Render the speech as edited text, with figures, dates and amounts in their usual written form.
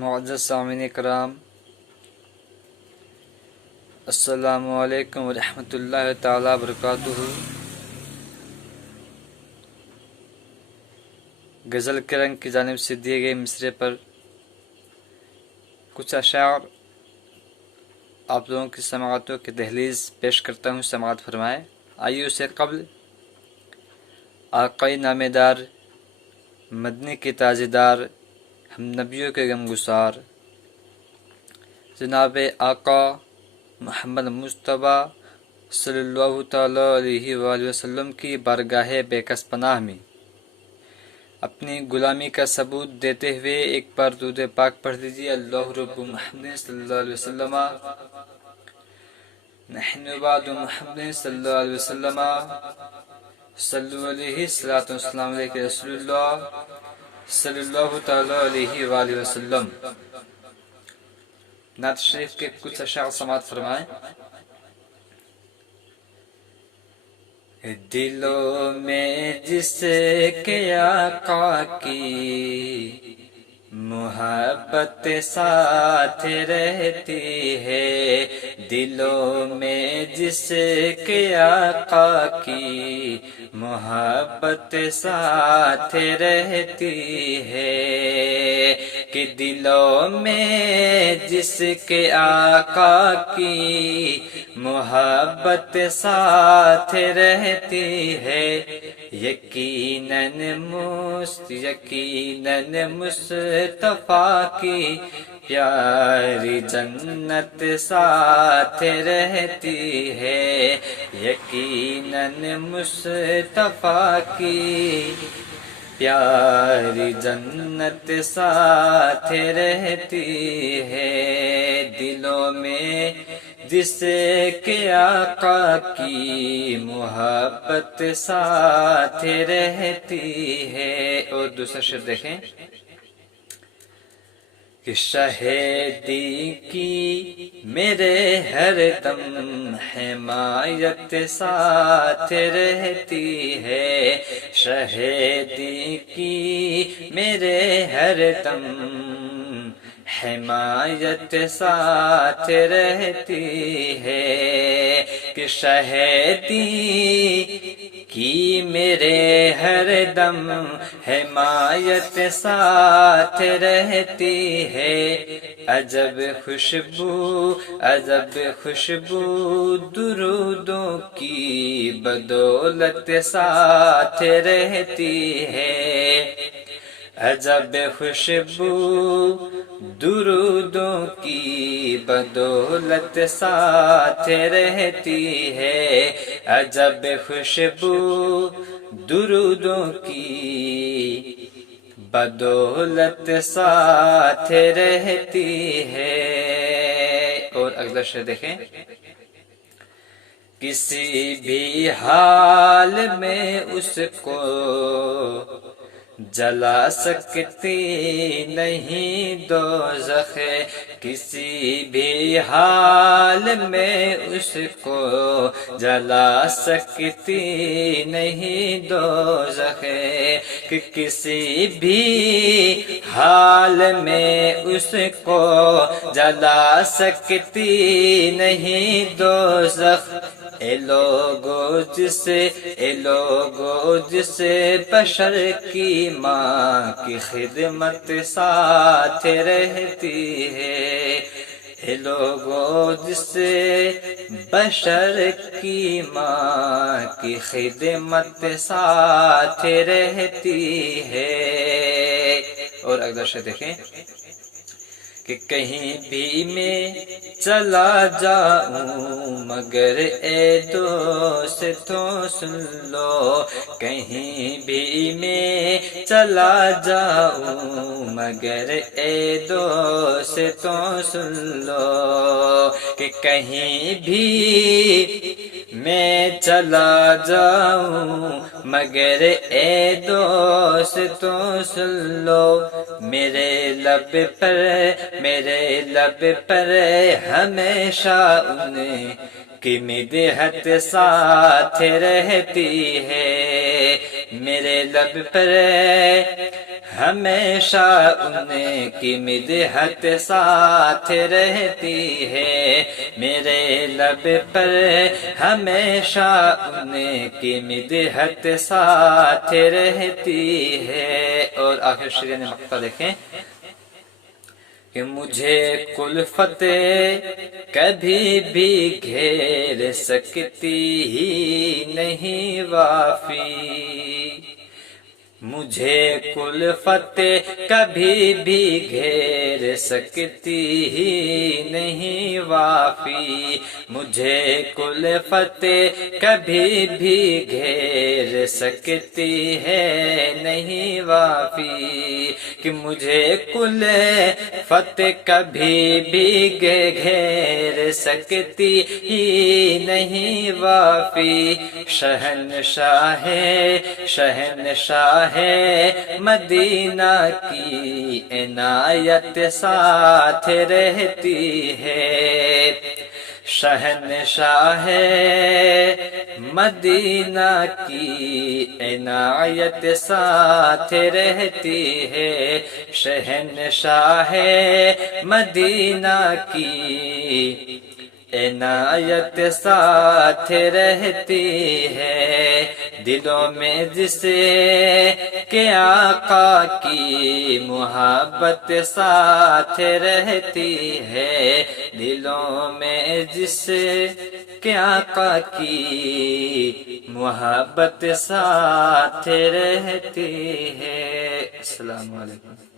معزز سامعین کرام، السلام علیکم ورحمۃ اللہ تعالی وبرکاتہ۔ غزل کے رنگ کی جانب سے دیے گئے مصرے پر کچھ اشعار آپ لوگوں کی سماعتوں کی دہلیز پیش کرتا ہوں، سماعت فرمائے۔ آئیے اس سے قبل آقای نامے دار، مدنی کے تاجدار، ہم نبیوں کے غمگسار جناب آقا محمد مصطفیٰ صلی اللہ تعالیٰ علیہ وآلہ وسلم کی بارگاہ بے کس پناہ میں اپنی غلامی کا ثبوت دیتے ہوئے ایک بار درود پاک پڑھ دیجیے۔ اللہ رب محمد صلی اللہ علیہ وسلم، نحن بعد محمد صلی اللہ علیہ وسلم، صلو علیہ الصلاۃ والسلام علیہ رسول اللہ صلی اللہ تعالیٰ علیہ وآلہ وسلم۔ نعت شریف کے کچھ اشعار سماعت فرمائیں۔ دلوں میں جس کے آقا کی محبت ساتھ رہتی ہے، دلوں میں جس کے آقا کی محبت ساتھ رہتی ہے، کہ دلوں میں جس کے آقا کی محبت ساتھ رہتی ہے، یقیناً مصطفیٰ کی پیاری جنت ساتھ رہتی ہے، یقیناً مصطفیٰ کی پیاری جنت ساتھ رہتی ہے، دلوں میں جس کے آقا کی محبت ساتھ رہتی ہے۔ اور دوسرا شعر دیکھیں کہ شہیدی کی میرے ہر دم حمایت ساتھ رہتی ہے، شہیدی کی میرے ہر دم حمایت ساتھ رہتی ہے، کہ شہیدی کی میرے ہر دم حمایت ساتھ رہتی ہے، عجب خوشبو درودوں کی بدولت ساتھ رہتی ہے، عجب خوشبو درودوں کی بدولت ساتھ رہتی ہے، عجب خوشبو درودوں کی بدولت ساتھ رہتی ہے۔ اور اگلا شعر دیکھیں، کسی بھی حال میں اس کو جلا سکتی نہیں دوزخ، کسی بھی حال میں اس کو جلا سکتی نہیں دوزخ، کہ کسی بھی حال میں اس کو جلا سکتی نہیں دوزخ، اے لوگو جس بشر کی ماں کی خدمت ساتھ رہتی ہے، اے لوگو جس بشر کی ماں کی خدمت ساتھ رہتی ہے۔ اور اگلا شعر دیکھیں کہ کہیں بھی میں چلا جاؤں مگر اے دوست تو سن لو، کہیں بھی میں چلا جاؤں مگر اے دوست تو سن لو، کہ کہیں بھی میں چلا جاؤں مگر اے دوست تو سن لو، میرے لب پر ہمیشہ ان کی مدحت ساتھ رہتی ہے، میرے لب پر ہمیشہ انہیں کی مدحت ساتھ رہتی ہے، میرے لب پر ہمیشہ انہیں کی مدحت ساتھ رہتی ہے۔ اور آخر شریعہ نے مقطع دیکھیں کہ مجھے کلفت کبھی بھی گھیر سکتی ہی نہیں وافی، مجھے کلفت کبھی بھی گھیر سکتی ہی نہیں وافی، مجھے کلفت کبھی بھی گھیر سکتی ہے نہیں وافی، کہ مجھے کلفت کبھی بھی گھیر سکتی ہی نہیں وافی، شہنشاہ مدینہ کی عنایت ساتھ رہتی ہے، شہنشاہ مدینہ کی عنایت ساتھ رہتی ہے، شہنشاہ مدینہ کی عنایت ساتھ رہتی ہے، دلوں میں جسے کہ آقا کی محبت ساتھ رہتی ہے، دلوں میں جسے کہ آقا کی محبت ساتھ رہتی ہے۔ السلام علیکم۔